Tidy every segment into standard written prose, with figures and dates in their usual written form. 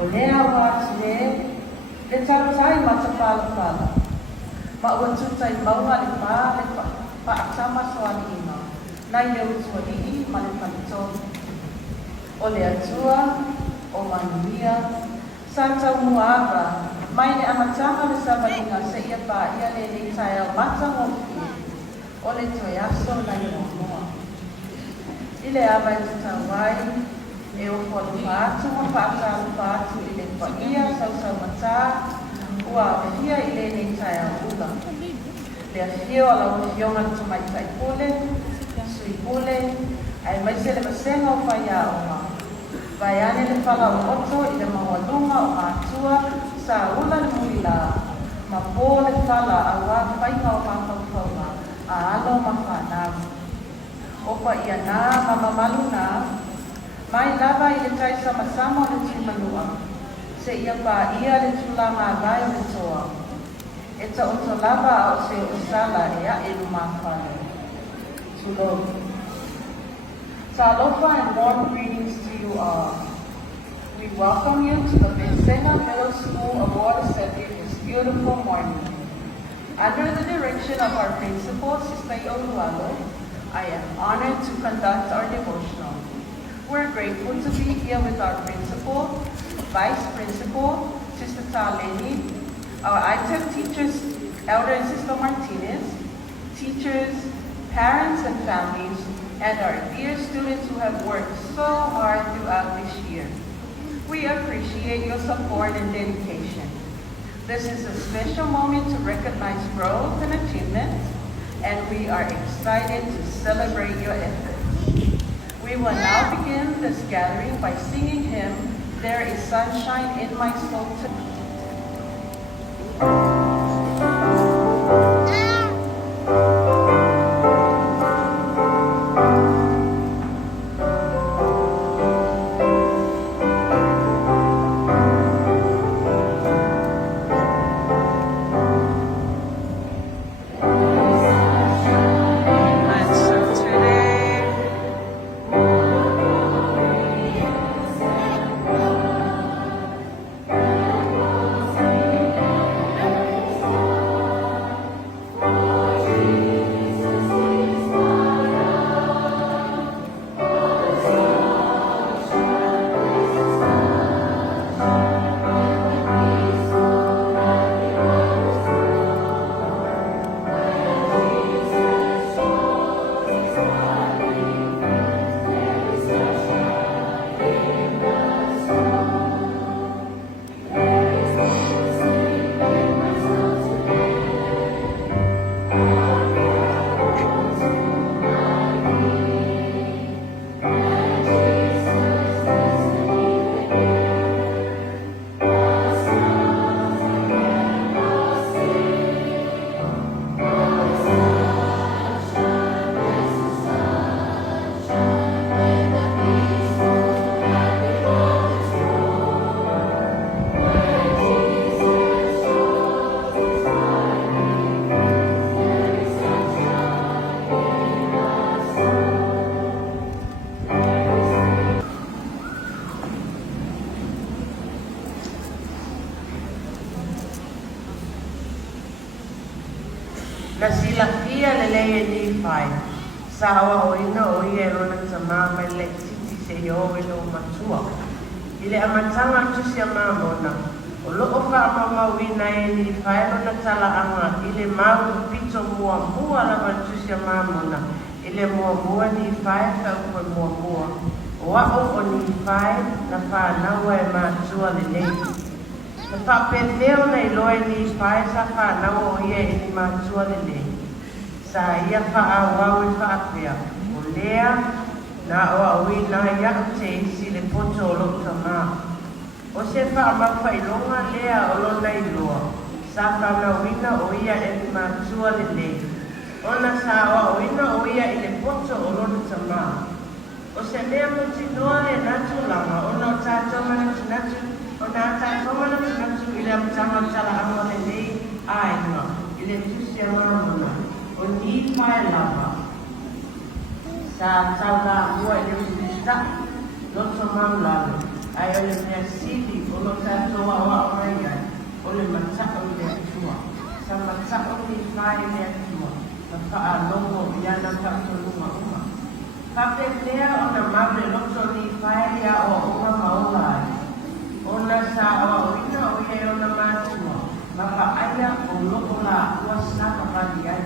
O lea wā tue, le tautai matapala. Ma'uatutai maua le pā le pa'atama soani ina. Nai le utuali'i ma le panitoni. O le atua, o manuia, sa taumuara, mai le amatanga le sawainga sa ia pa ia le le tai au matangoki. O le toe aso na i moa. I le awa i tutawai, e o kolu pātu ma pātalu pātu i le paia sau mata, ua fia i le le tai au ula. Le afio ala o fionga tumai tai pule, sui pule, ai mai se le masenga o whaia o ma. Vai ane le whala o oto i le mawalunga o mātua sa ula le muila, ma pō le whala a wā whainga o mākaukauga a alo ma whanau. Opa ia nā ma mamalu nā, mai lava i le tai sama le timanua, se ia pā ia le tulanga vai o le toa. E ta oto lava au se o sala e a e luma whane. Tulou. Aloha and warm greetings to you all. We welcome you to the Pesega Middle School Award Assembly this beautiful morning. Under the direction of our principal, Sister Yorualo, I am honored to conduct our devotional. We're grateful to be here with our principal, vice principal, Sister Taleni, our ITEP teachers, Elder and Sister Martinez, teachers, parents and families, and our dear students who have worked so hard throughout this year. We appreciate your support and dedication. This is a special moment to recognize growth and achievement, and we are excited to celebrate your efforts. We will now begin this gathering by singing hymn, There is Sunshine in My Soul Tonight. Na sila kia leleye ni fai. Sawa o ina o ia rona tama mai le titi se yo ino matua. Ile amatanga tusia mamona. O loo wha mama wina e ni fai rona tala anga. Ile mau pito mua lava tusia mamona. Ile mua ni fai ka ukwe mua. O wao o ni fai na wha nawa e matua leleye. Na whapendeo nei loe ni whae sa whanau o ia e ni mātua lele. Sa ia whaawau e whaapea. O lea, na o aui na ia te isi le poto o lota mā. O se whaamau whailonga lea o lona i loa. Sa whanauina o ia e ni mātua lele. Ona sa o auina o ia i le poto o lota mā. O se mea mutinoa le natu lama, ona o tātou mana tunatu. O nā tāwhamana tunatu i le amtanga tala anga le nei aenga, i le tusia mamona, o ni whae lava. Sa tau la mua i le tuista, loto maulalo, ai o le mea sili o lo tātou awa ai o le matao le atua. Sa matao ni whae le atua, na wha longo i ana tātou lunga uma. Ka pēpea o na mawe loto ni whae lia o uma maunga ai. O na sa awa uina o he o na mātua, ma ka aia o loko la ua saka pali ai.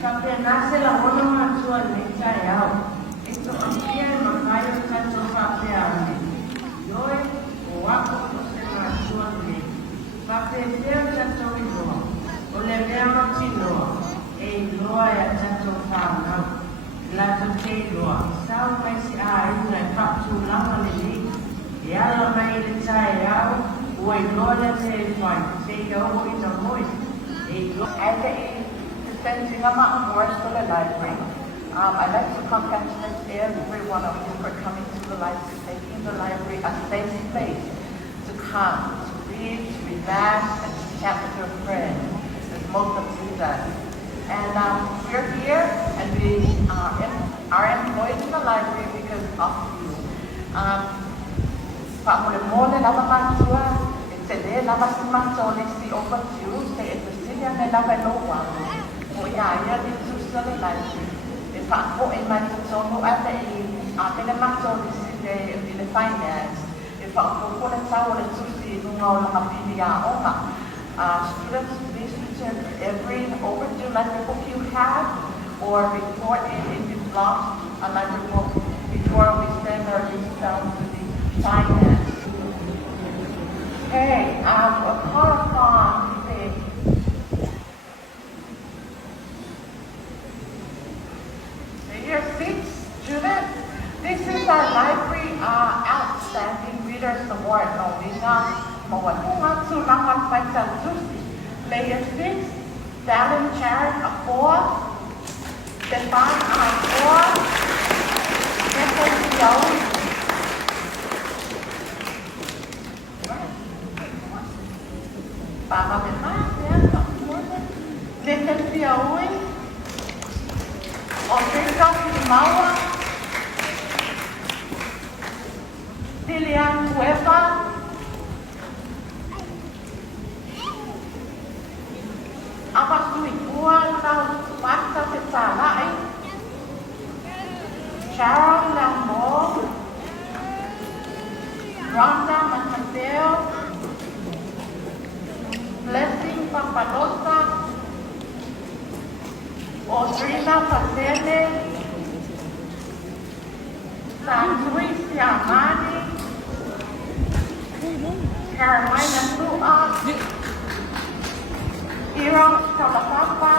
Ka pēr nase la ona mātua le tai au. Ito ang pia e mawhaio tātou whapea ane. Yoe o wako o se mātua le. Whapea tātou i loa. O le mea mati loa. E loa e a tātou whanau. Lato te loa. Sao mai si a inga e whaptu lama le li. E ala mai le tae au. Ua i loa le te e whai. Te i au i na moi. E loa. And sending them out more to the library. I'd like to congratulate every one of you for coming to the library, making the library a safe space to come, to read, to relax, and to chat with your friends, as most of you do. And we're here, and we are employed in the library because of you. Pa'amule lava matua, e te le lava si matua le si overdue, te e te silia me lava no wamu. O ia ia di tusa le library. E whaako e mai ki tono ata i pene matua le si le finance. E whaako kone tau le tusi i nunga o langa pili a onga. Students, please return every overdue library book you have or report it if you've lost a library book before we send our list down to the finance. Okay, a call upon the Year 6 student. This is our library outstanding readers award. No, we not mawalungan sulangan paisal tusi. Layer 6, Dallin Charon a 4, Stefan a 4, Stefan Young. Papa Bemas, Stefan Young. Ondrika Maua, Lilian Cueva, Apasui Puan, Marta Petalai, Sharon Lambo, Rhonda Mateo, Blessing Pampalosa, Audrina Patele, Sandui Siamani, Carolina Sua, Iron Kalapapa,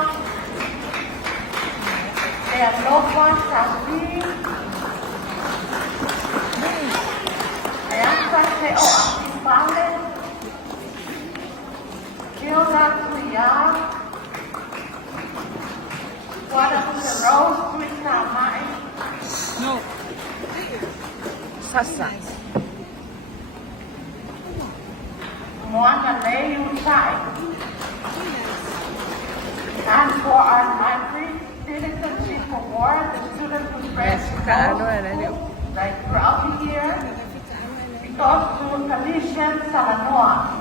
Leonova Sabi, Ayanta Teo Akipale, Gilda Tuya, what of the rose with Namai? No. Sasa. Moana Leu Sai. And for our library citizenship award, the student who spreads like proud to hear, it goes to Felician Salanoa.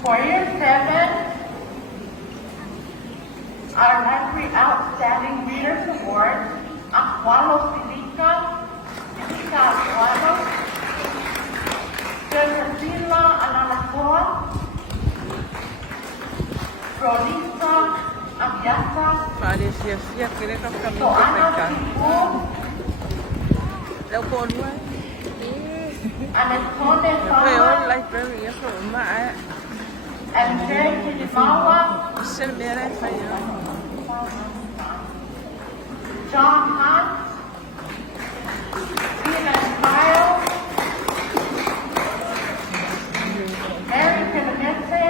For year 7, our library outstanding readers award, Aqualo Filica Aqualo, Josefina Analacoa, Rolisa Aviata, Joana Fibu, Anatole Fama, Andre Kilimawa, John Hunt, Tina Kyle, Mary Pinamente,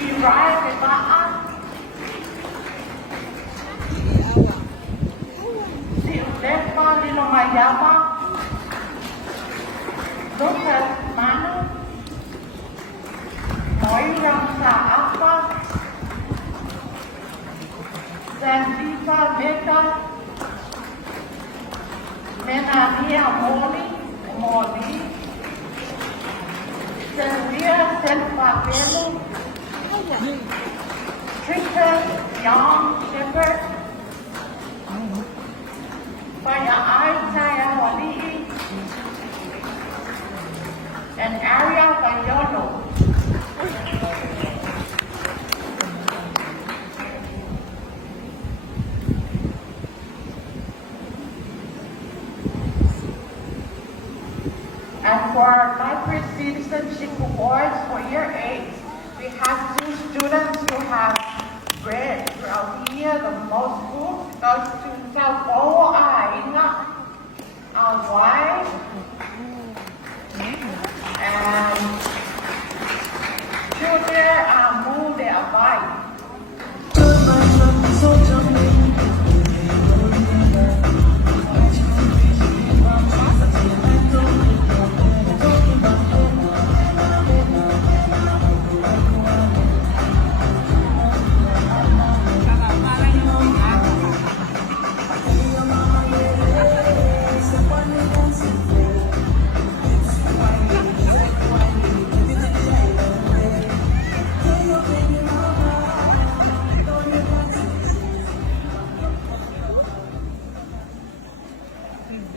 Uriah Rebaa, Silvepa Lilo Mayaba, Lucas Manu, Miriam Sa'apa, Sandifa Meta, Menania Moli, Sylvia Selfapelo, Trisha Young Shepherd, Faya Aitaya Wali'i, and Aria Bayolo. And for our library citizenship awards for year 8, we have 2 students who have read throughout the year the most books. Goes to Daught Ariah Achievement and Junior Amude Abai.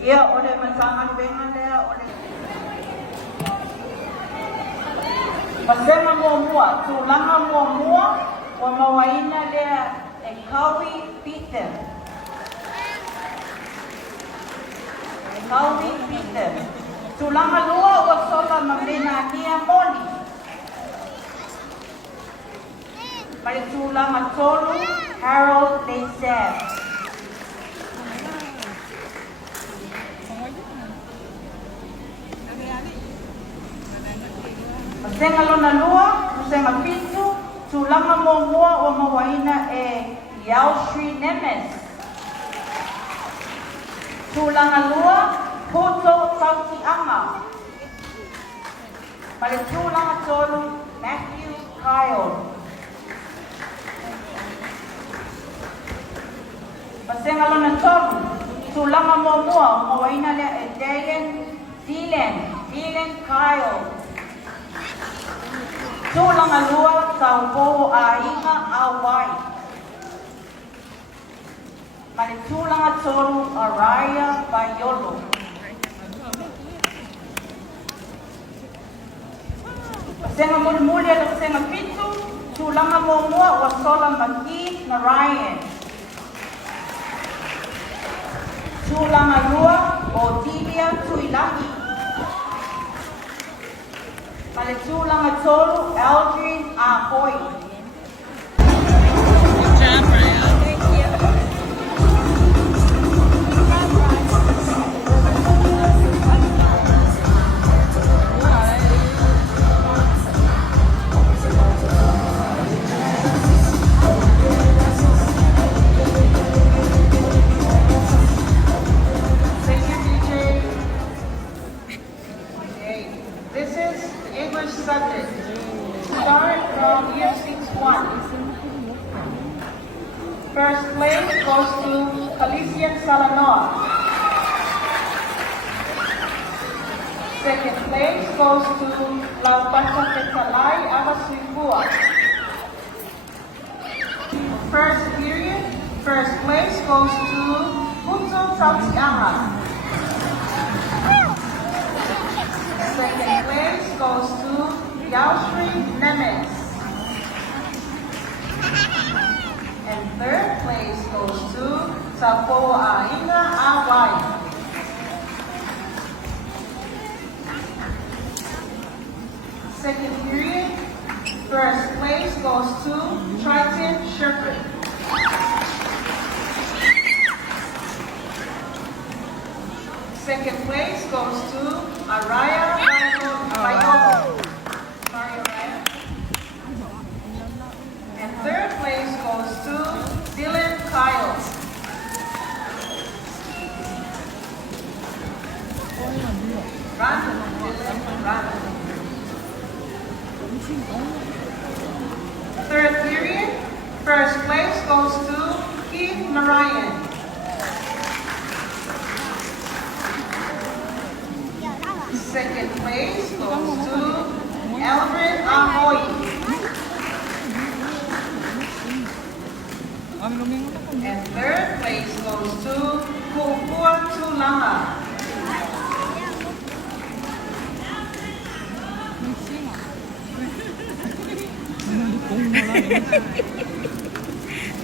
Ia ole matangan bengan dia ole. Pasema mua, tulanga mua, wa mawaina dia Kawi Peter. Kawi Peter. Tulanga lua wa sola mabena nia moli. Mari tulanga tolu Harold Lezab. Masenga lona lua, masenga pitu, tulanga mua o mawaina Yaushri Nemes. Tulanga lua, Puto Sauti Anga. Mali tulanga tolu Matthew Kyle. Masenga lona tolu, tulanga mua o mawaina Dylan Kyle. Tulanga lua Daught Ariah Achievement. Mali tulanga tolu Ariah Bayolo. Pasenga muli ala pasenga pitu, tulanga mua wasola Magi Narayan. Tulanga lua Odilia Tuilagi. Mali tulanga tolu Aldrin Ahoy. Good job, Raya. Thank you. Thank you, DJ. Okay. This is English subject. Start from year 6-1. First place goes to Calician Salanoa. Second place goes to Laupasa Petalai Abasuipua. First period, first place goes to Puto Tautianga. Second place goes to Yaushri Nemes. And third place goes to Daught Ariah Achievement. Second period, first place goes to Triton Shepherd. Second place goes to Ariah Bayolo. Sorry, Ariah. And third place goes to Dylan Kyle. Run, Dylan, run. First place goes to Keith Narayan. Second place goes to Alfred Ahoy. And third place goes to Kukua Tulama.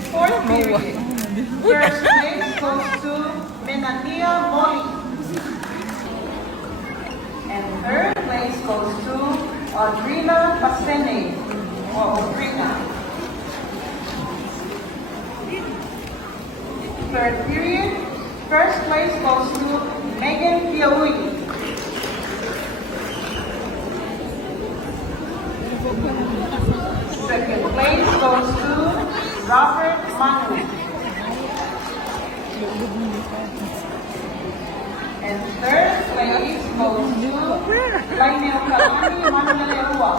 Fourth period. First place goes to Menania Molly. And third place goes to Audrina Pasene, or Audrina. Third period. First place goes to Megan Piaui. Second place goes to Robert Manu. And third place goes to Laineo Kalani Manaleua.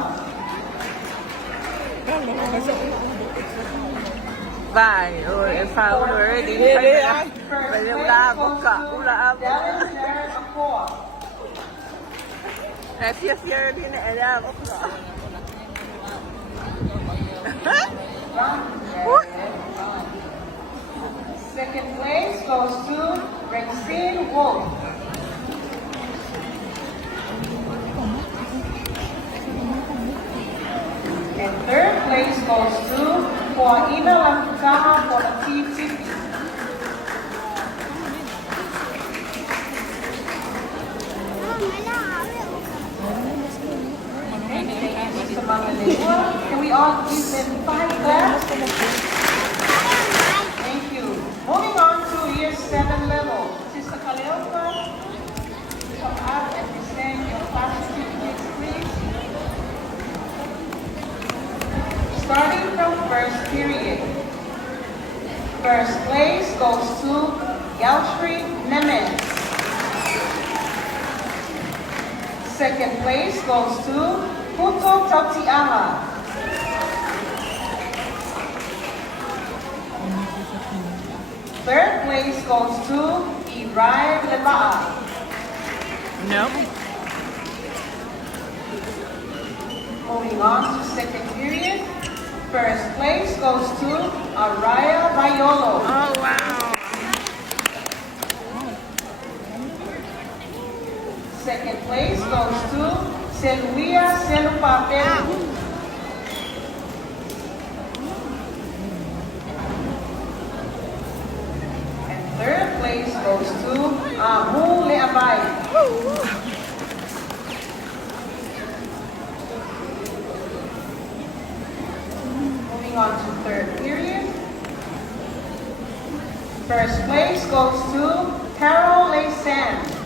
Vai, eu falo already. Vai levar a boca, ula a é fia din ada boca. Second place goes to Rexine Wolf. And third place goes to Juanina Lampicama for the T50. Can we all give them 5 claps? Thank you. Moving on to year 7 level. Sister Kaleoka, come up and present your class certificates, please. Starting from first period. First place goes to Galtri Nemes. Second place goes to Puto Tatiana. Third place goes to Irai Lebaa. No. Moving on to second period. First place goes to Ariah Bayolo. Oh wow. Second place goes to Selvia Selupapelu. And third place goes to Amu Leabay. Moving on to third period. First place goes to Carol Laysan.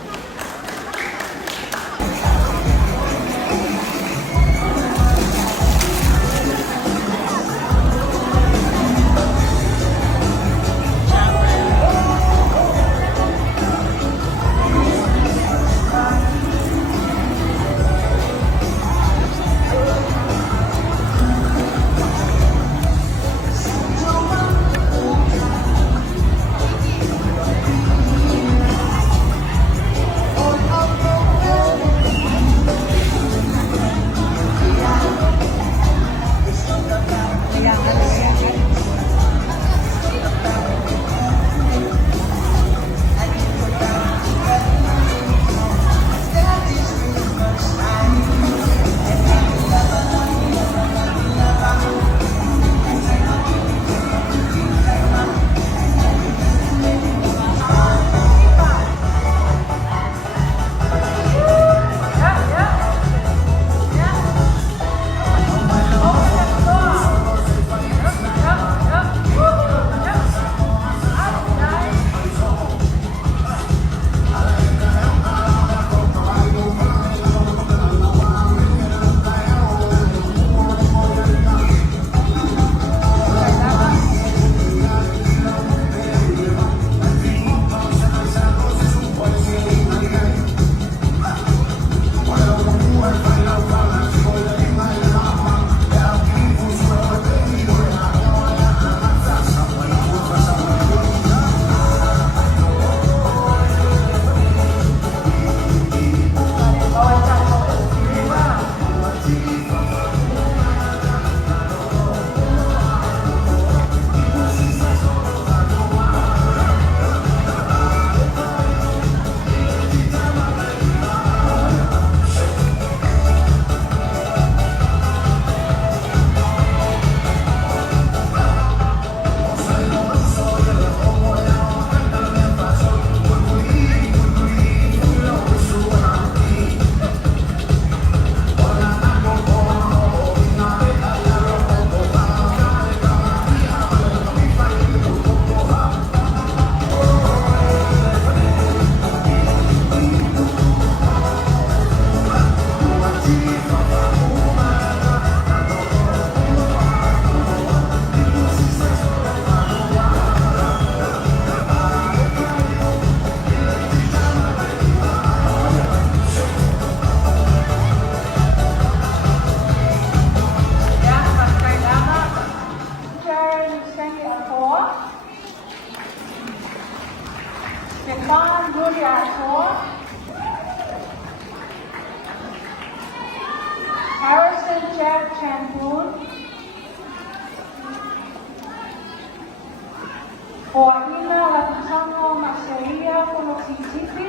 Hoaina Latisano Maseria Konositipi,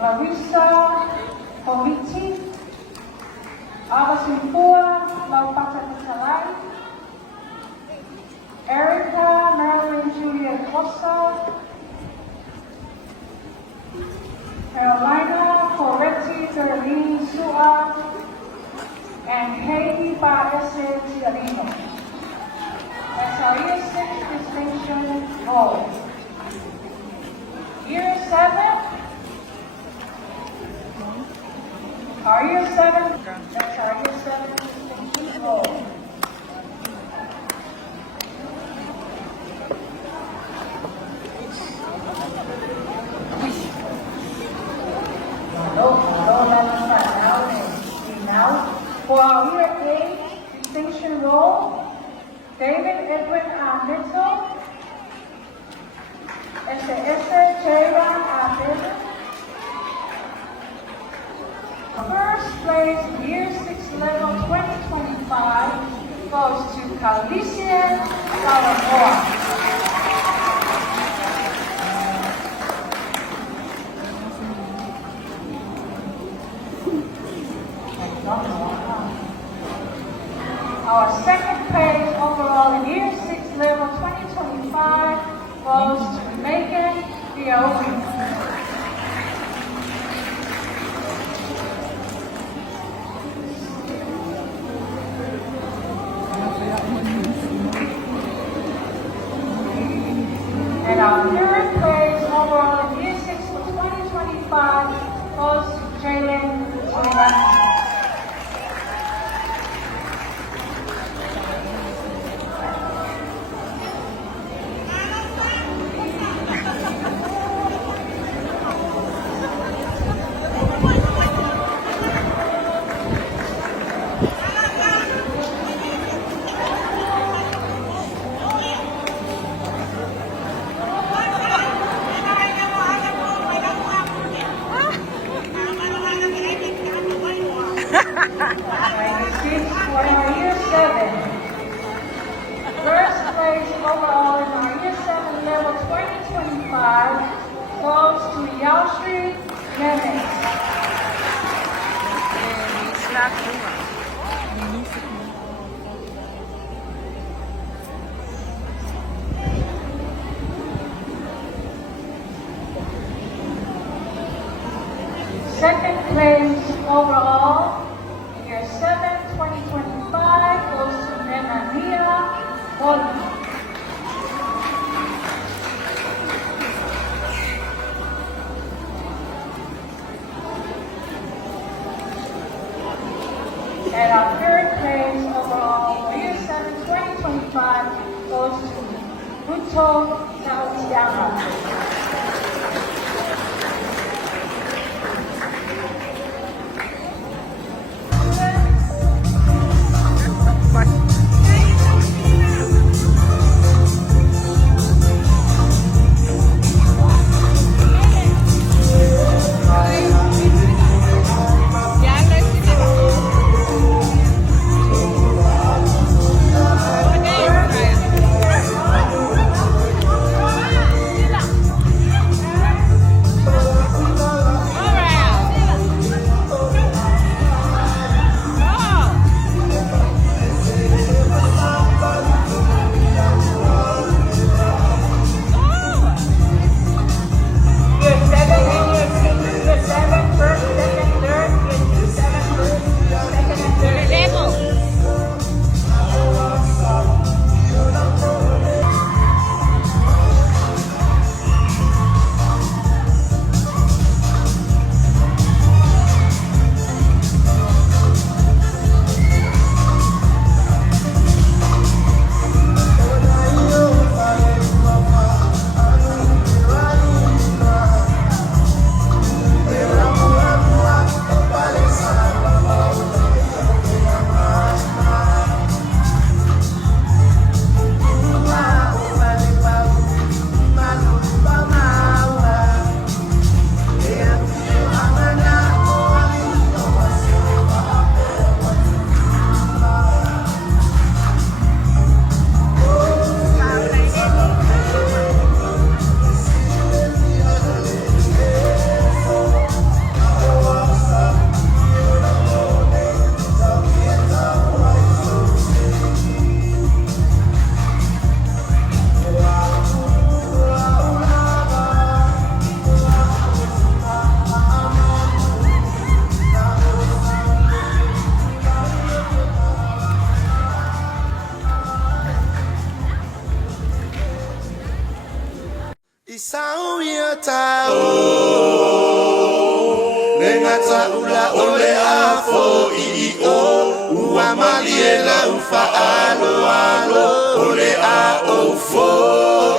Larissa Homiti, Abasimpua Laupatatisalai, Erica Marilyn Julia Costa, Carolina Coretti Ferlini Sua, and Haiti Paese Ciarino. That's our Year 6 distinction roll. Year 7, our Year 7, that's our Year 7 distinction roll. Now, for our Year 8 distinction roll, David Edwin Mitchell, Chayran Abed. First place, Year 6 level 2025 goes to Calvisian Salamoa. Our second place overall in Year 6 level 2025 goes to Megan Diobi. And our third place overall in Year 6 for 2025 goes to Jalen Olivasi. For our Year 7, first place overall in our Year 7 level 2025 goes to Yaoshri Nemes. Second place overall in Year 7 2025 goes to Nenania Oli. And our third place overall for Year 7 2025 goes to Buto Sautiama. tao Lengata ula ole afo I o Ua maliela ufa alo alo Ole a o fo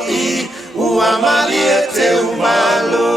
I Ua maliete umalo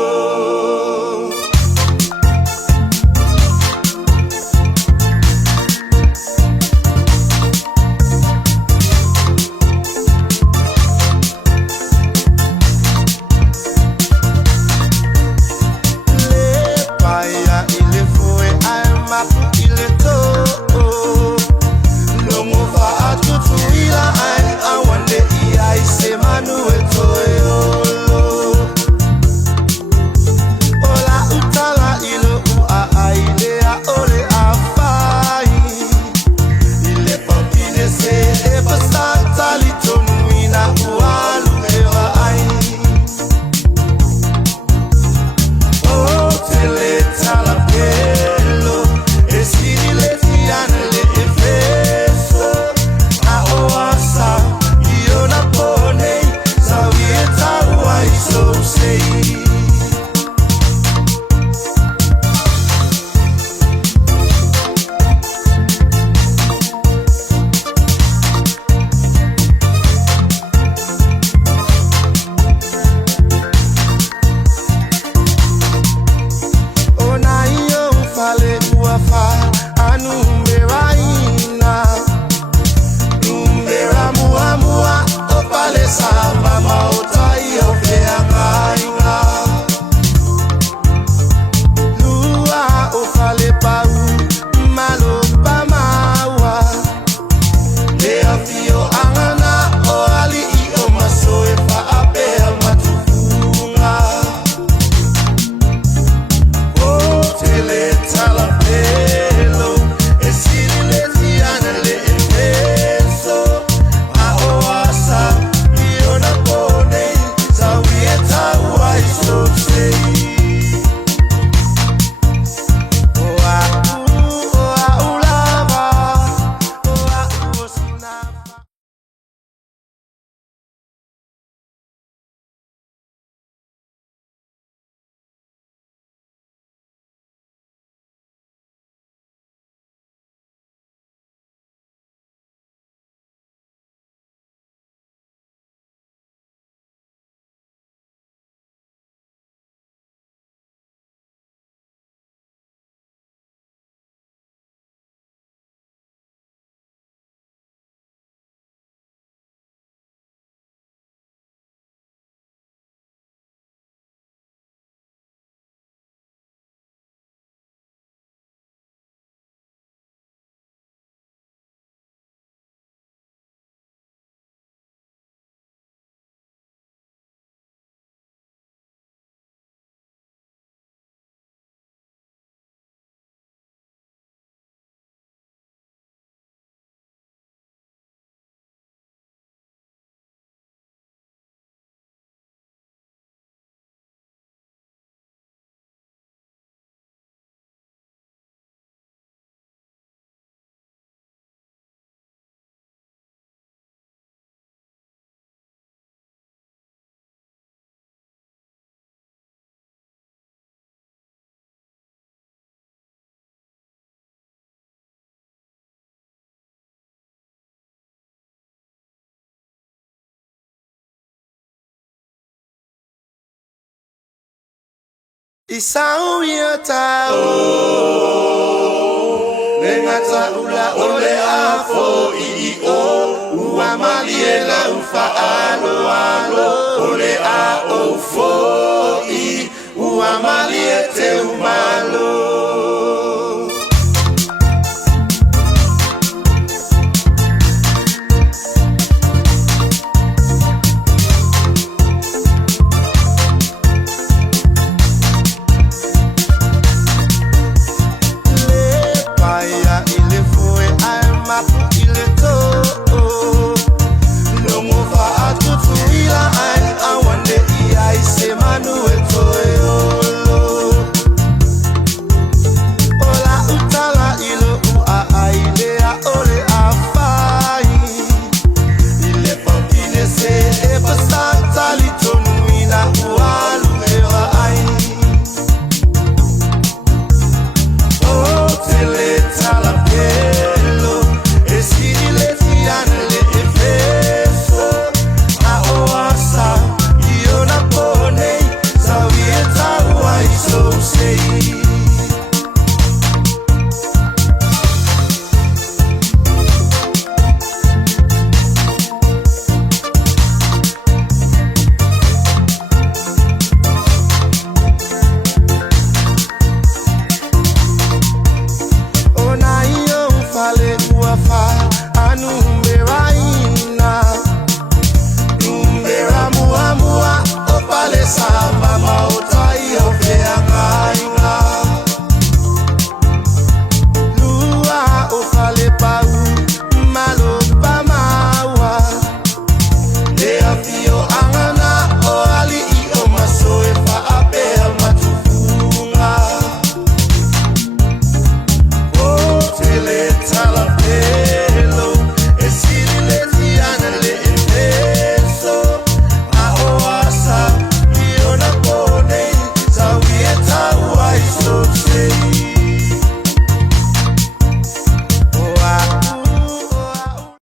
Isau yata Lengata ula ole afo I o Ua maliela ufa alo alo Ole a o fo I Ua maliete umalo Ilé tó, ló mú fa àtútù ìlà anu